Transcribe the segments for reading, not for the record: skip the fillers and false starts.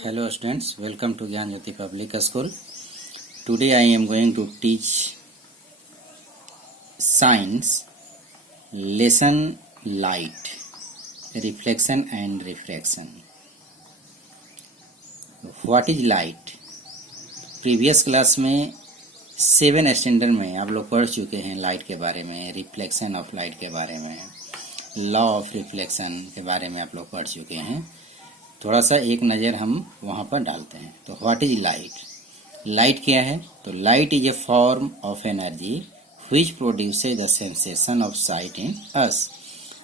Hello students, welcome to Gyan Jyoti Public School. Today I am going to teach science lesson light, reflection and refraction. What is light? Previous class में 7 standard में आप लोग पढ़ चुके हैं light के बारे में, रिफ्लेक्शन ऑफ लाइट के बारे में, लॉ ऑफ रिफ्लेक्शन के बारे में आप लोग पढ़ चुके हैं. थोड़ा सा एक नज़र हम वहाँ पर डालते हैं. तो व्हाट इज लाइट? लाइट क्या है? तो light is a form of energy which produces the sensation of sight in us.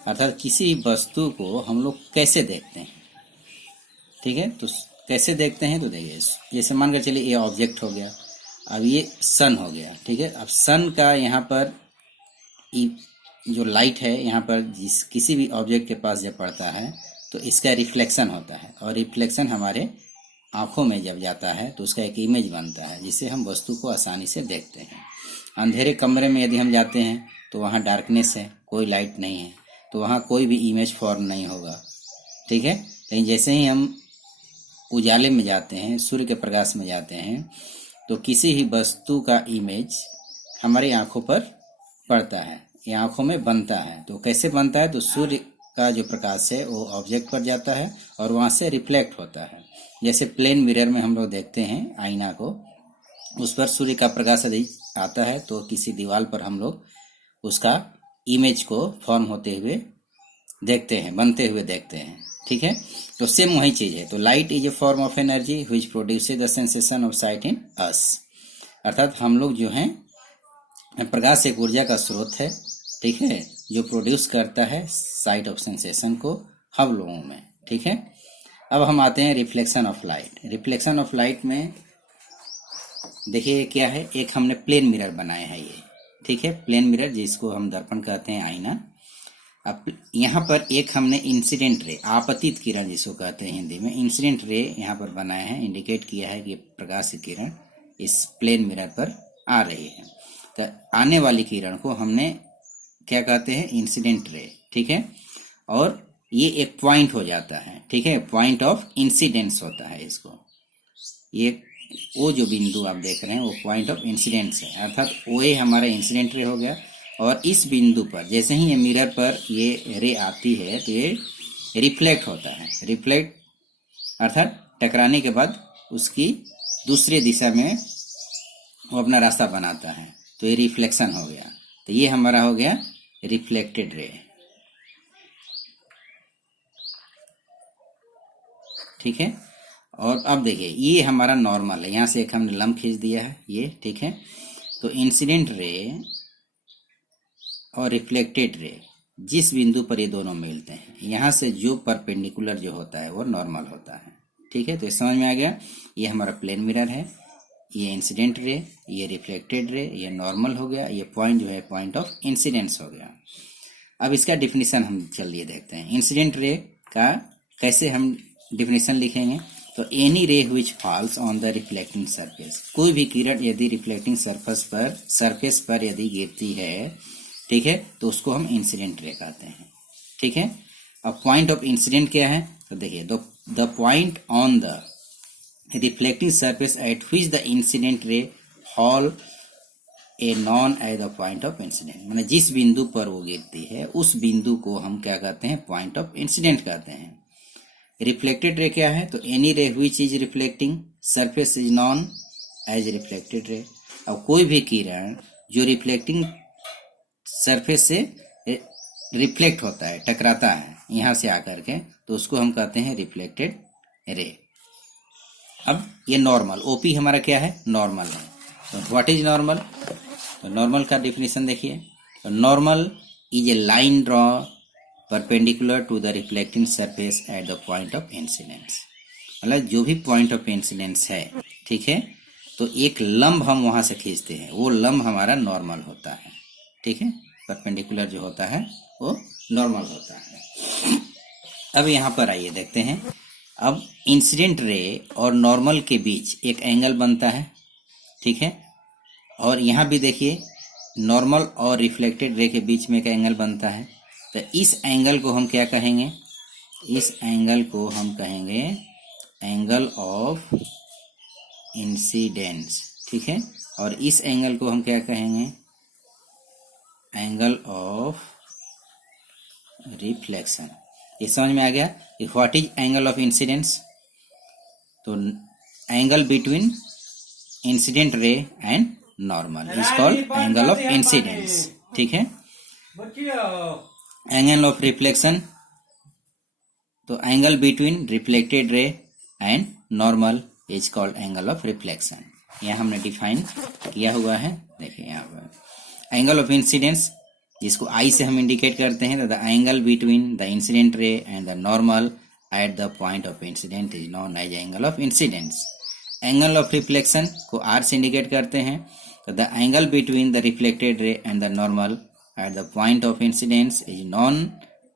अर्थात किसी भी वस्तु को हम लोग कैसे देखते हैं. ठीक है, तो कैसे देखते हैं? तो देखिए, जैसे मान कर चलिए ये ऑब्जेक्ट हो गया, अब ये सन हो गया. ठीक है, अब सन का यहाँ पर जो लाइट है यहाँ पर किसी भी ऑब्जेक्ट के पास जब पड़ता है तो इसका रिफ्लेक्शन होता है, और रिफ्लेक्शन हमारे आँखों में जब जाता है तो उसका एक इमेज बनता है जिससे हम वस्तु को आसानी से देखते हैं. अंधेरे कमरे में यदि हम जाते हैं तो वहाँ डार्कनेस है, कोई लाइट नहीं है, तो वहाँ कोई भी इमेज फॉर्म नहीं होगा. ठीक है, लेकिन जैसे ही हम उजाले में जाते हैं, सूर्य के प्रकाश में जाते हैं, तो किसी भी वस्तु का इमेज हमारी आँखों पर पड़ता है, ये आँखों में बनता है. तो कैसे बनता है? तो सूर्य का जो प्रकाश है वो ऑब्जेक्ट पर जाता है और वहाँ से रिफ्लेक्ट होता है. जैसे प्लेन मिरर में हम लोग देखते हैं आईना को, उस पर सूर्य का प्रकाश यदि आता है तो किसी दीवार पर हम लोग उसका इमेज को फॉर्म होते हुए देखते हैं, बनते हुए देखते हैं. ठीक है, तो सेम वही चीज़ है. तो light is a form of energy which produces the sensation of sight in us. अर्थात हम लोग जो हैं, प्रकाश एक ऊर्जा का स्रोत है. ठीक है, जो प्रोड्यूस करता है साइट ऑफ सेंसेशन को हम लोगों में. ठीक है, अब हम आते हैं reflection of light. Reflection of light में देखिए क्या है, एक हमने प्लेन मिरर बनाया है ये. ठीक है, प्लेन मिरर जिसको हम दर्पण कहते हैं, आईना. अब यहाँ पर एक हमने इंसिडेंट रे, आपतित किरण जिसको कहते हैं हिंदी में, इंसिडेंट रे यहाँ पर बनाया है, इंडिकेट किया है कि प्रकाश की किरण इस प्लेन मिरर पर आ रही है. तो आने वाली किरण को हमने क्या कहते हैं? Incident ray. ठीक है, और ये एक पॉइंट हो जाता है. ठीक है, पॉइंट ऑफ इंसिडेंस होता है इसको. ये वो जो बिंदु आप देख रहे हैं वो पॉइंट ऑफ इंसिडेंस है. अर्थात वो हमारा इंसिडेंट रे हो गया, और इस बिंदु पर जैसे ही ये मिरर पर ये रे आती है तो ये रिफ्लेक्ट होता है. रिफ्लेक्ट अर्थात टकराने के बाद उसकी दूसरी दिशा में वो अपना रास्ता बनाता है, तो ये रिफ्लेक्शन हो गया. तो ये हमारा हो गया रिफ्लेक्टेड रे. ठीक है, और अब देखिए ये हमारा नॉर्मल है, यहाँ से एक हमने लंब खींच दिया है ये. ठीक है, तो इंसिडेंट रे और रिफ्लेक्टेड रे जिस बिंदु पर ये दोनों मिलते हैं, यहाँ से जो परपेंडिकुलर जो होता है वो नॉर्मल होता है. ठीक है, तो समझ में आ गया. ये हमारा प्लेन मिरर है, ये इंसिडेंट रे, ये रिफ्लेक्टेड रे, ये नॉर्मल हो गया, ये पॉइंट जो है पॉइंट ऑफ इंसिडेंस हो गया. अब इसका डिफिनीशन हम चलिए देखते हैं. इंसिडेंट रे का कैसे हम डिफिनीशन लिखेंगे? तो any ray which falls on the reflecting surface, कोई भी किरण यदि रिफ्लेक्टिंग सरफेस पर यदि गिरती है, ठीक है, तो उसको हम इंसिडेंट रे कहते हैं. ठीक है, अब पॉइंट ऑफ इंसिडेंट क्या है? तो देखिए, the point on the reflecting surface at which the incident ray fall a known as the point of incident. माने जिस बिंदु पर वो गिरती है उस बिंदु को हम क्या कहते हैं? पॉइंट ऑफ इंसिडेंट कहते हैं. रिफ्लेक्टेड रे क्या है? तो any ray which is reflecting surface is known as reflected ray. अब कोई भी किरण जो रिफ्लेक्टिंग सरफेस से रिफ्लेक्ट होता है, टकराता है यहाँ से आकर के, तो उसको हम कहते हैं रिफ्लेक्टेड रे. अब ये नॉर्मल, ओपी हमारा क्या है? नॉर्मल है. तो व्हाट इज नॉर्मल? तो नॉर्मल का डिफिनेशन देखिए. तो normal is a line draw perpendicular to the reflecting surface at the point of incidence. मतलब जो भी पॉइंट ऑफ इंसिडेंस है, ठीक है, तो एक लंब हम वहां से खींचते हैं, वो लंब हमारा नॉर्मल होता है. ठीक है, परपेंडिकुलर जो होता है वो नॉर्मल होता है. अब यहाँ पर आइए देखते हैं. अब इंसिडेंट रे और नॉर्मल के बीच एक एंगल बनता है. ठीक है, और यहाँ भी देखिए नॉर्मल और रिफ्लेक्टेड रे के बीच में एक एंगल बनता है. तो इस एंगल को हम क्या कहेंगे? इस एंगल को हम कहेंगे एंगल ऑफ इंसिडेंस, ठीक है। और इस एंगल को हम क्या कहेंगे, एंगल ऑफ रिफ्लेक्शन। ये समझ में आ गया कि what is angle of incidence. तो angle between incident ray and normal is called angle of incidence, ठीक है। एंगल ऑफ रिफ्लेक्शन, तो angle between reflected ray and normal is called angle of reflection. यह हमने डिफाइन किया हुआ है, देखिए यहाँ पर एंगल ऑफ इंसिडेंस जिसको आई से हम इंडिकेट करते हैं, the angle between the incident ray and the normal at the point of incident is known as angle of incidence. Angle of reflection को आर से इंडिकेट करते हैं, तो the angle between the reflected ray and the normal at the point of incidence is known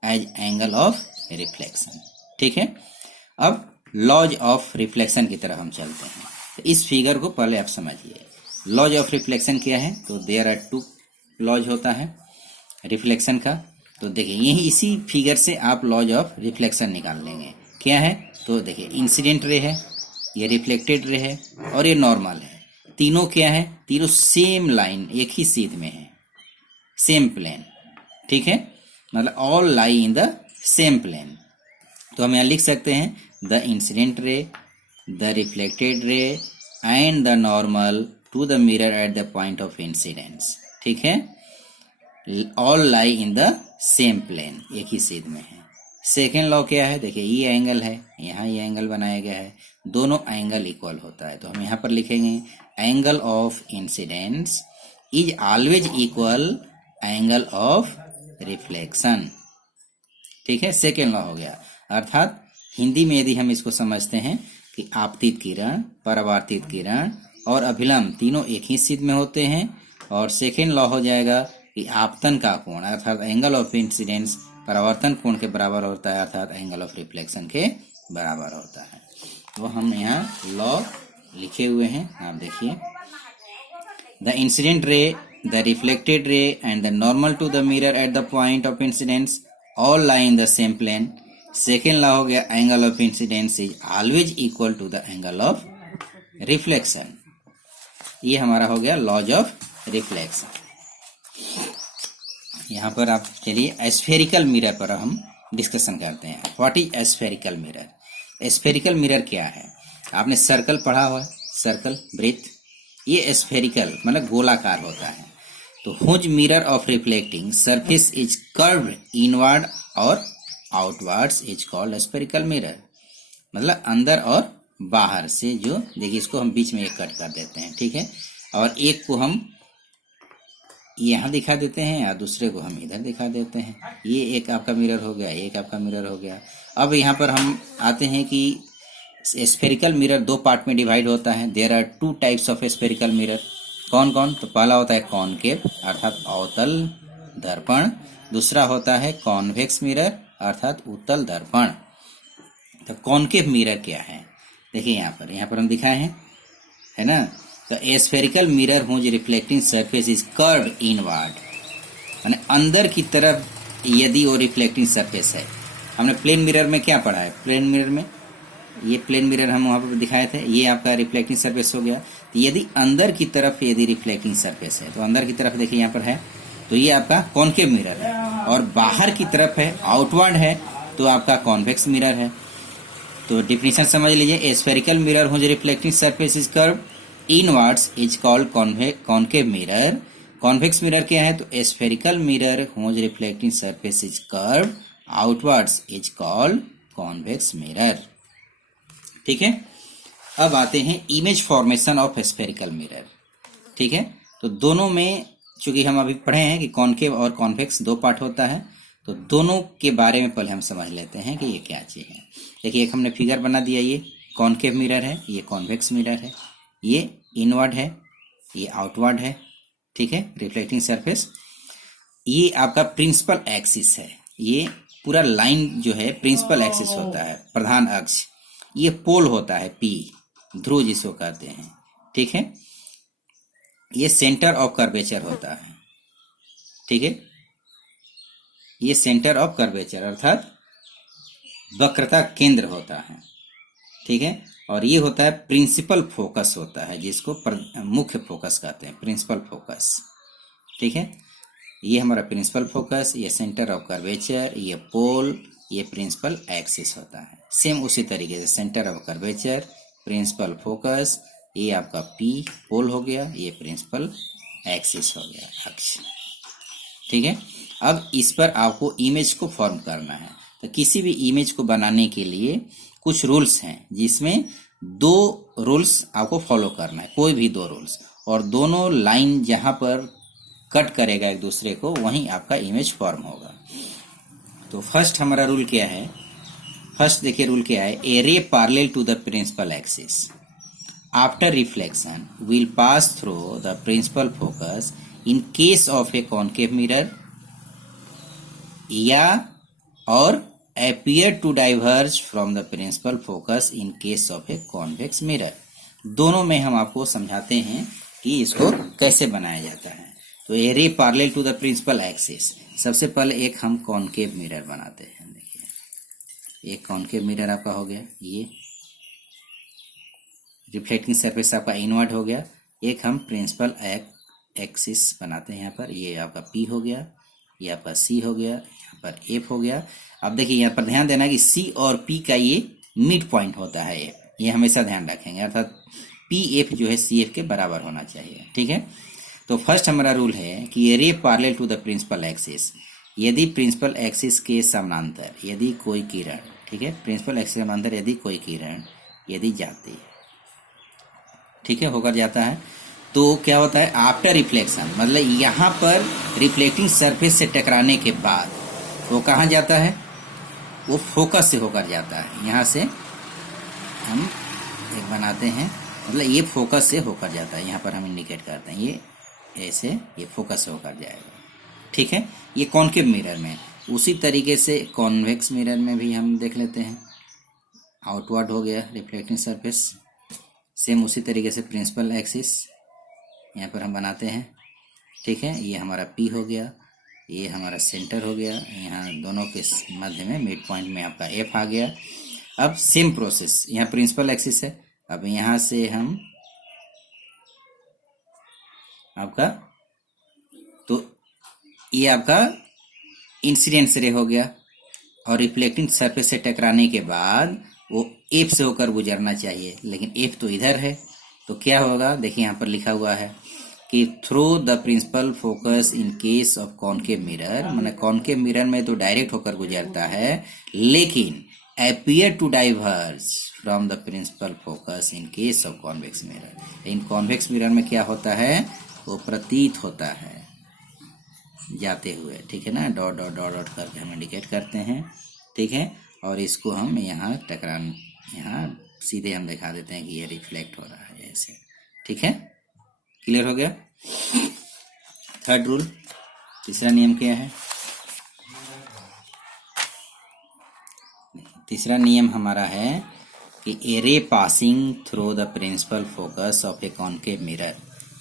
as angle of reflection, ठीक है। अब laws of reflection की तरफ हम चलते हैं। तो इस फिगर को पहले आप समझिए, लॉज ऑफ रिफ्लेक्शन क्या है। तो देयर आर टू लॉज होता है रिफ्लेक्शन का। तो देखिए यही इसी फिगर से आप लॉज ऑफ रिफ्लेक्शन निकाल लेंगे। क्या है, तो देखिए इंसिडेंट रे है, ये रिफ्लेक्टेड रे है और ये नॉर्मल है। तीनों क्या है, तीनों सेम लाइन, एक ही सीध में है, सेम प्लेन, ठीक है। मतलब all lie in the same plane. तो हम यहाँ लिख सकते हैं the incident ray, the reflected ray and the normal to the mirror at the point of incidence, ठीक है। All lie in the same plane, एक ही सीध में है। सेकेंड लॉ क्या है, देखिए ये एंगल है, यहाँ ये एंगल बनाया गया है, दोनों एंगल इक्वल होता है। तो हम यहाँ पर लिखेंगे angle of incidence is always equal angle of reflection, ठीक है। सेकेंड लॉ हो गया। अर्थात हिंदी में यदि हम इसको समझते हैं कि आपतित किरण, परावर्तित किरण और अभिलंब तीनों एक ही सीध में होते हैं, और सेकेंड लॉ हो जाएगा कि आपतन का कोण अर्थात एंगल ऑफ इंसिडेंस परावर्तन कोण के बराबर होता है, अर्थात एंगल ऑफ रिफ्लेक्शन के बराबर होता है। तो हम यहाँ लॉ लिखे हुए हैं, आप देखिए the incident ray, the reflected ray and the normal to the mirror at the point of incidence all lie in the same plane. Second law हो गया angle of incidence is always equal to the angle of reflection. ये हमारा हो गया laws of reflection. यहाँ पर आप चलिए स्फेरिकल मिरर पर हम डिस्कशन करते हैं। What is spherical mirror. Spherical mirror क्या है, आपने सर्कल पढ़ा हुआ, सर्कल ब्रेथ, ये स्फेरिकल मतलब गोलाकार होता है। तो whose mirror of reflecting surface is curved inward और outwards is called spherical mirror. मतलब अंदर और बाहर से जो, देखिए इसको हम बीच में एक कट कर देते हैं, ठीक है। और एक को हम यहाँ दिखा देते हैं और दूसरे को हम इधर दिखा देते हैं। ये एक आपका मिरर हो गया, एक आपका मिरर हो गया। अब यहाँ पर हम आते हैं कि स्फेरिकल मिरर दो पार्ट में डिवाइड होता है। There are two types of spherical mirror. कौन कौन, तो पहला होता है कॉनकेव अर्थात अवतल दर्पण, दूसरा होता है कॉन्वेक्स मिरर अर्थात उत्तल दर्पण। तो कॉनकेव मिरर क्या है, देखिए यहाँ पर हम दिखाए हैं, है ना। तो spherical mirror whose reflecting surface is curved inward, यानी अंदर की तरफ यदि वो रिफ्लेक्टिंग सरफेस है। हमने प्लेन मिरर में क्या पढ़ा है, प्लेन मिरर में ये प्लेन मिरर हम वहां पर दिखाए थे, ये आपका रिफ्लेक्टिंग सरफेस हो गया। तो यदि अंदर की तरफ यदि रिफ्लेक्टिंग सरफेस है, तो अंदर की तरफ देखिए यहाँ पर है, तो ये आपका कॉनकेव मिरर है। और बाहर की तरफ है, आउटवर्ड है, तो आपका कॉन्वेक्स मिरर है। तो डिफिनेशन समझ लीजिए, spherical mirror whose reflecting surface is curved inwards is called concave mirror. Convex mirror क्या है, तो spherical mirror whose reflecting surface is curved outwards is called convex mirror, ठीक है। अब आते हैं image formation of spherical mirror, ठीक है। तो दोनों में चूंकि हम अभी पढ़े हैं कि कॉनकेव और कॉन्वेक्स दो पार्ट होता है, तो दोनों के बारे में पहले हम समझ लेते हैं कि ये क्या चीज है। देखिए एक हमने फिगर बना दिया, ये कॉनकेव मिरर है, ये कॉन्वेक्स मिरर है, ये इनवर्ड है, ये आउटवर्ड है, ठीक है, रिफ्लेक्टिंग सरफेस। ये आपका प्रिंसिपल एक्सिस है, ये पूरा लाइन जो है प्रिंसिपल एक्सिस होता है, प्रधान अक्ष। ये पोल होता है, पी ध्रुव जिसको कहते हैं, ठीक है। ये सेंटर ऑफ कर्वेचर होता है, ठीक है। ये सेंटर ऑफ कर्वेचर अर्थात वक्रता केंद्र होता है, ठीक है। और ये होता है प्रिंसिपल फोकस होता है, जिसको मुख्य फोकस कहते हैं, प्रिंसिपल फोकस। ठीक है, ये हमारा प्रिंसिपल फोकस, ये सेंटर ऑफ कर्वेचर, ये पोल, ये प्रिंसिपल एक्सिस होता है। सेम उसी तरीके से centre of curvature, principal focus, ये आपका पी पोल हो गया, ये प्रिंसिपल एक्सिस हो गया, अक्ष। ठीक है, अब इस पर आपको इमेज को फॉर्म करना है। तो किसी भी इमेज को बनाने के लिए कुछ रूल्स हैं, जिसमें 2 रूल्स आपको फॉलो करना है, कोई भी 2 रूल्स, और दोनों लाइन जहां पर कट करेगा एक दूसरे को, वहीं आपका इमेज फॉर्म होगा। तो फर्स्ट हमारा रूल क्या है, फर्स्ट देखिए रूल क्या है, a ray parallel to the principal axis after reflection will pass through the principal focus in case of a concave mirror, या और appear to diverge from the principal focus in case of a convex mirror। दोनों में हम आपको समझाते हैं कि इसको कैसे बनाया जाता है। तो a ray parallel to the principal axis, सबसे पहले एक हम कॉन्केव मिरर बनाते हैं। देखिए, एक कॉन्केव मिरर आपका हो गया, ये रिफ्लेक्टिंग सरफेस आपका इनवर्ट हो गया। एक हम प्रिंसिपल एक्सिस बनाते हैं यहाँ पर, ये आपका पी हो गया, ये आपका सी हो गया, यहाँ पर एफ हो गया। अब देखिए यहाँ पर ध्यान देना कि सी और पी का ये मिड पॉइंट होता है, ये हमेशा ध्यान रखेंगे, अर्थात पी एफ जो है सी एफ के बराबर होना चाहिए। ठीक है, तो फर्स्ट हमारा रूल है कि ये ray parallel to the principal axis, यदि प्रिंसिपल एक्सिस के समानांतर यदि कोई किरण, ठीक है, प्रिंसिपल एक्सिस के समानांतर यदि कोई किरण यदि जाती है, ठीक है, होकर जाता है, तो क्या होता है, आफ्टर रिफ्लेक्शन, मतलब यहाँ पर रिफ्लेक्टिंग सरफेस से टकराने के बाद वो कहाँ जाता है, वो फोकस से होकर जाता है। यहाँ से हम एक बनाते हैं, मतलब ये फोकस से होकर जाता है, यहाँ पर हम इंडिकेट करते हैं, ये ऐसे ये फोकस से होकर जाएगा। ठीक है, ये कॉन्केव मिरर में। उसी तरीके से कॉन्वेक्स मिरर में भी हम देख लेते हैं, आउटवर्ड हो गया रिफ्लेक्टिंग सरफेस, सेम उसी तरीके से प्रिंसिपल एक्सिस यहाँ पर हम बनाते हैं। ठीक है, ये हमारा पी हो गया, ये हमारा सेंटर हो गया, यहाँ दोनों के मध्य में मिड पॉइंट में आपका एफ आ गया। अब सेम प्रोसेस, यहाँ प्रिंसिपल एक्सिस है, अब यहाँ से हम आपका, तो ये आपका इंसिडेंट रे हो गया, और रिफ्लेक्टिंग सरफेस से टकराने के बाद वो एफ से होकर गुजरना चाहिए, लेकिन एफ तो इधर है, तो क्या होगा, देखिए यहाँ पर लिखा हुआ है कि through the principal focus in case of concave mirror, माने कॉन्केव मिरर में तो डायरेक्ट होकर गुजरता है, लेकिन appear to diverge from the principal focus in case of convex mirror। In convex mirror में क्या होता है, वो प्रतीत होता है जाते हुए। ठीक है ना, डॉट डॉट डॉट डॉट करके हम इंडिकेट करते हैं। ठीक है, और इसको हम यहाँ टकरान, यहाँ सीधे हम दिखा देते हैं कि ये रिफ्लेक्ट हो रहा है ऐसे। ठीक है, क्लियर हो गया। थर्ड रूल, तीसरा नियम क्या है, तीसरा नियम हमारा है कि a ray passing through the principal focus of a concave mirror,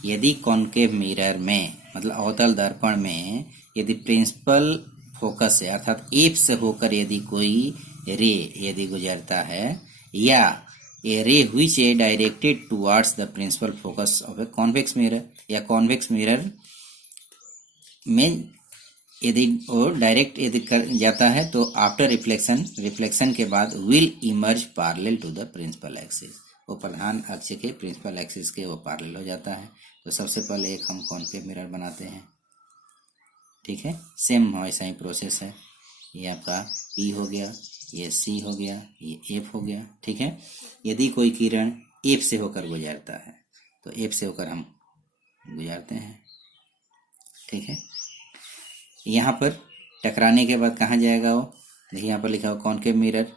यदि कॉन्केव मिरर में, मतलब अवतल दर्पण में, यदि प्रिंसिपल फोकस से अर्थात एफ से होकर यदि कोई रे यदि गुजरता है, या a ray which a directed towards the principal focus of a convex mirror, या कॉन्वेक्स मिरर में यदि वो डायरेक्ट यदि कर जाता है, तो आफ्टर रिफ्लेक्शन के बाद will emerge parallel to the principal axis, वो प्रधान अक्ष के प्रिंसिपल एक्सिस के वो पैरेलल हो जाता है। तो सबसे पहले एक हम कॉन्केव मिरर बनाते हैं। ठीक है, सेम ऐसा ही प्रोसेस है, ये आपका पी हो गया, ये सी हो गया, ये एफ हो गया। ठीक है, यदि कोई किरण एफ से होकर गुजरता है, तो एफ से होकर हम गुजरते हैं। ठीक है, यहाँ पर टकराने के बाद कहाँ जाएगा वो, देखिए यहाँ पर लिखा हुआ कॉन्केव मिरर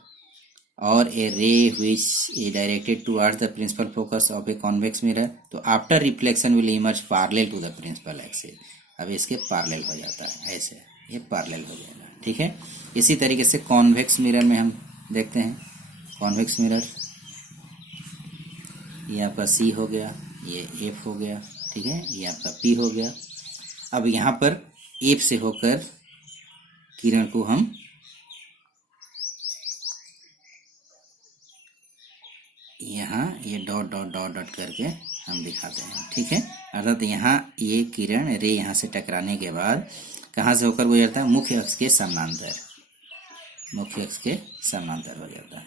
और a ray which is directed towards the principal focus of a convex mirror, तो after reflection will emerge parallel to the principal axis. अब इसके पैरेलल हो जाता है, ऐसे ये पैरेलल हो जाएगा। ठीक है, इसी तरीके से कॉन्वेक्स मिरर में हम देखते हैं, कॉन्वेक्स मिरर ये आपका सी हो गया, ये एफ हो गया। ठीक है, ये आपका पी हो गया। अब यहाँ पर एफ से होकर किरण को हम यहाँ ये डॉट डॉट डॉट डॉट करके हम दिखाते हैं, ठीक है। अर्थात यहाँ ये किरण रे यहाँ से टकराने के बाद कहाँ से होकर गुजरता है, मुख्य अक्ष के समानांतर, मुख्य अक्ष के समानांतर हो जाता है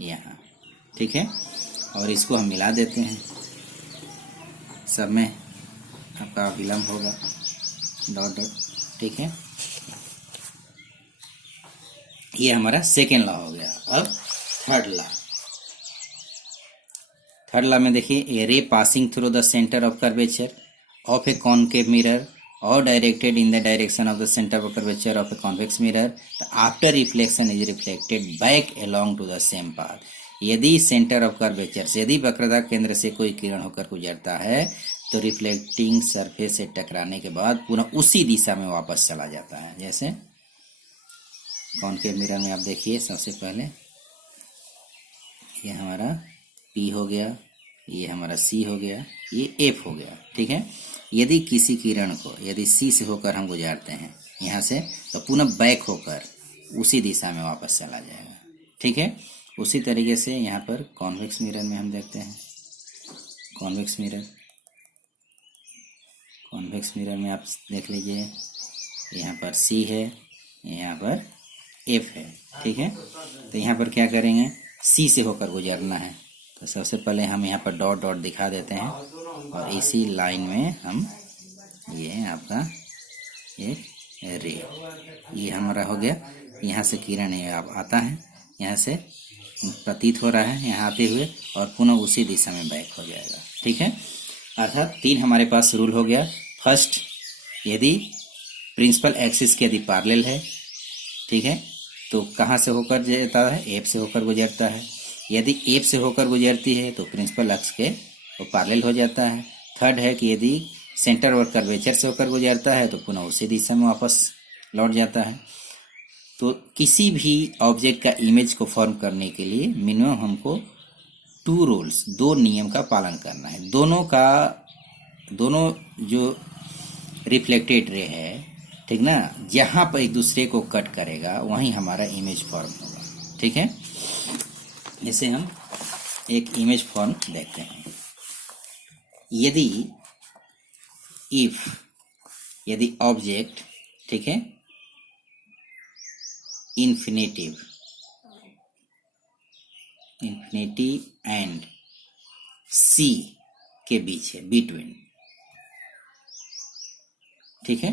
यहाँ, ठीक है। और इसको हम मिला देते हैं, सब में आपका विलंब होगा डॉट डॉट, ठीक है। ये हमारा सेकेंड लॉ हो गया। अब थर्ड लॉ, थर्ड लॉ में देखिए, a ray passing through the centre of curvature of a concave mirror or directed in the direction of the center of curvature of a convex mirror, after reflection is reflected back along to the same path। यदि centre of curvature से, यदि वक्रता केंद्र से कोई किरण होकर गुजरता है तो रिफ्लेक्टिंग सरफेस से टकराने के बाद पुनः उसी दिशा में वापस चला जाता है। जैसे कॉनकेव मिरर में आप देखिए, सबसे पहले ये हमारा P हो गया, ये हमारा C हो गया, ये F हो गया, ठीक है। यदि किसी किरण को यदि C से होकर हम गुजारते हैं यहाँ से, तो पुनः बैक होकर उसी दिशा में वापस चला जाएगा, ठीक है। उसी तरीके से यहाँ पर कॉन्वेक्स मिरर में हम देखते हैं, कॉन्वेक्स मिरर, कॉन्वेक्स मिरर में आप देख लीजिए, यहाँ पर C है, यहाँ पर F है, ठीक है। तो यहाँ पर क्या करेंगे, C से होकर गुजरना है, तो सबसे पहले हम यहाँ पर डॉट डॉट दिखा देते हैं और इसी लाइन में हम ये आपका ये रे, ये हमारा हो गया। यहाँ से किरण ये आप आता है, यहाँ से प्रतीत हो रहा है यहाँ आते हुए और पुनः उसी दिशा में बैक हो जाएगा, ठीक है। अर्थात 3 हमारे पास रूल हो गया। फर्स्ट, यदि प्रिंसिपल एक्सिस के यदि पैरेलल है, ठीक है, तो कहाँ से होकर जाता है, एफ से होकर गुजरता है। यदि एफ से होकर गुजरती है तो प्रिंसिपल अक्ष के वो पैरेलल हो जाता है। थर्ड है कि यदि सेंटर और कर्वेचर से होकर गुजरता है तो पुनः उसी दिशा में वापस लौट जाता है। तो किसी भी ऑब्जेक्ट का इमेज को फॉर्म करने के लिए मिनिमम हमको 2 रूल्स, 2 नियम का पालन करना है। दोनों जो रिफ्लेक्टेड रे है, ठीक ना, जहां पर एक दूसरे को कट करेगा वहीं हमारा इमेज फॉर्म होगा, ठीक है। जैसे हम एक इमेज फॉर्म देखते हैं। यदि ऑब्जेक्ट, ठीक है, इन्फिनिटी एंड C के बीच है, बिटवीन, ठीक है।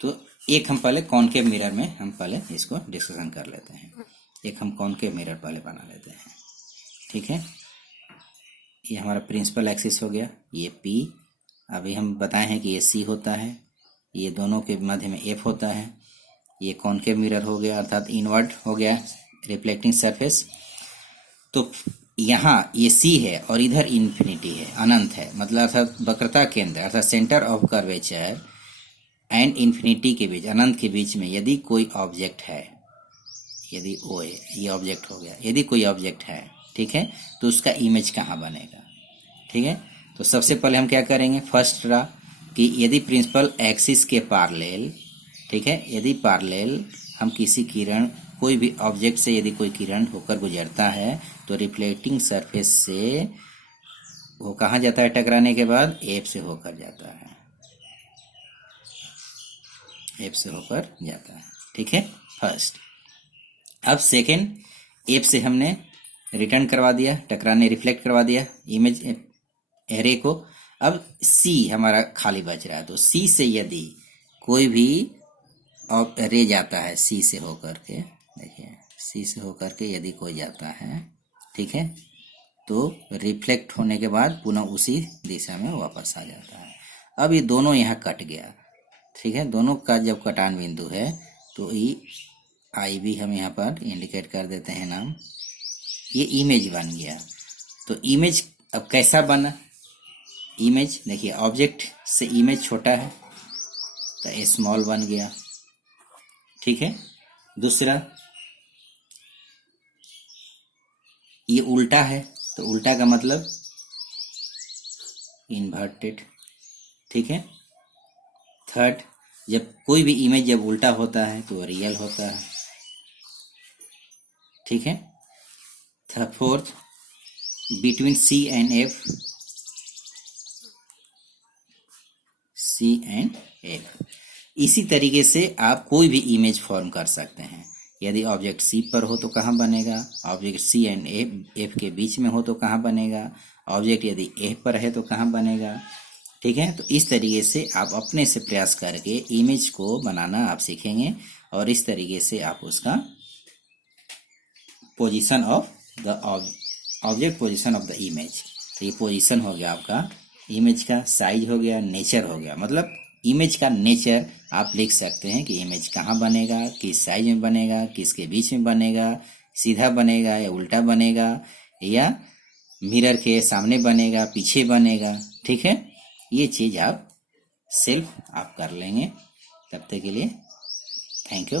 तो एक हम पहले कॉनकेव मिरर में हम पहले इसको डिस्कशन कर लेते हैं। एक हम कॉनकेव मिरर पहले बना लेते हैं, ठीक है। ये हमारा प्रिंसिपल एक्सिस हो गया, ये P, अभी हम बताए हैं कि ये C होता है, ये दोनों के मध्य में F होता है। ये कॉनकेव मिरर हो गया, अर्थात इनवर्ट हो गया रिफ्लेक्टिंग सरफेस। तो यहाँ ये C है और इधर इन्फिनिटी है, अनंत है, मतलब अर्थात वक्रता केंद्र अर्थात centre of curvature and infinity के बीच, अनंत के बीच में यदि कोई ऑब्जेक्ट है, यदि O है, ये ऑब्जेक्ट हो गया, यदि कोई ऑब्जेक्ट है, ठीक है, तो उसका इमेज कहाँ बनेगा, ठीक है। तो सबसे पहले हम क्या करेंगे, फर्स्ट रहा कि यदि प्रिंसिपल एक्सिस के पैरेलल, ठीक है, यदि पैरेलल हम किसी किरण, कोई भी ऑब्जेक्ट से यदि कोई किरण होकर गुजरता है तो रिफ्लेक्टिंग सरफेस से वो कहाँ जाता है, टकराने के बाद एफ से होकर जाता है, एफ से होकर जाता है, ठीक है, फर्स्ट। अब सेकेंड, एफ से हमने रिटर्न करवा दिया, टकराने रिफ्लेक्ट करवा दिया इमेज एरे को। अब सी हमारा खाली बच रहा है, तो सी से यदि कोई भी रे जाता है, सी से होकर के, देखिए सी से होकर के यदि कोई जाता है, ठीक है, तो रिफ्लेक्ट होने के बाद पुनः उसी दिशा में वापस आ जाता है। अब ये दोनों यहाँ कट गया, ठीक है, दोनों का जब कटान बिंदु है तो आई भी हम यहाँ पर इंडिकेट कर देते हैं नाम, ये इमेज बन गया। तो इमेज अब कैसा बना, इमेज देखिए ऑब्जेक्ट से इमेज छोटा है तो स्मॉल बन गया, ठीक है। दूसरा, ये उल्टा है तो उल्टा का मतलब इन्वर्टेड, ठीक है। थर्ड, जब कोई भी इमेज जब उल्टा होता है तो रियल होता है, ठीक है। Fourth, between C and F. इसी तरीके से आप कोई भी इमेज फॉर्म कर सकते हैं। यदि ऑब्जेक्ट सी पर हो तो कहाँ बनेगा, ऑब्जेक्ट सी एंड एफ के बीच में हो तो कहाँ बनेगा, ऑब्जेक्ट यदि एफ पर है तो कहाँ बनेगा। ठीक है, तो इस तरीके से आप अपने से प्रयास करके इमेज को बनाना आप सीखेंगे और इस तरीके से आप उसका position of the object, position of the image. तो ये पोजीशन हो गया आपका इमेज का, साइज हो गया, नेचर हो गया। मतलब इमेज का नेचर आप लिख सकते हैं कि इमेज कहाँ बनेगा, किस साइज में बनेगा, किसके बीच में बनेगा, सीधा बनेगा या उल्टा बनेगा, या मिरर के सामने बनेगा, पीछे बनेगा। ठीक है, ये चीज आप सेल्फ आप कर लेंगे। तब तक के लिए थैंक यू।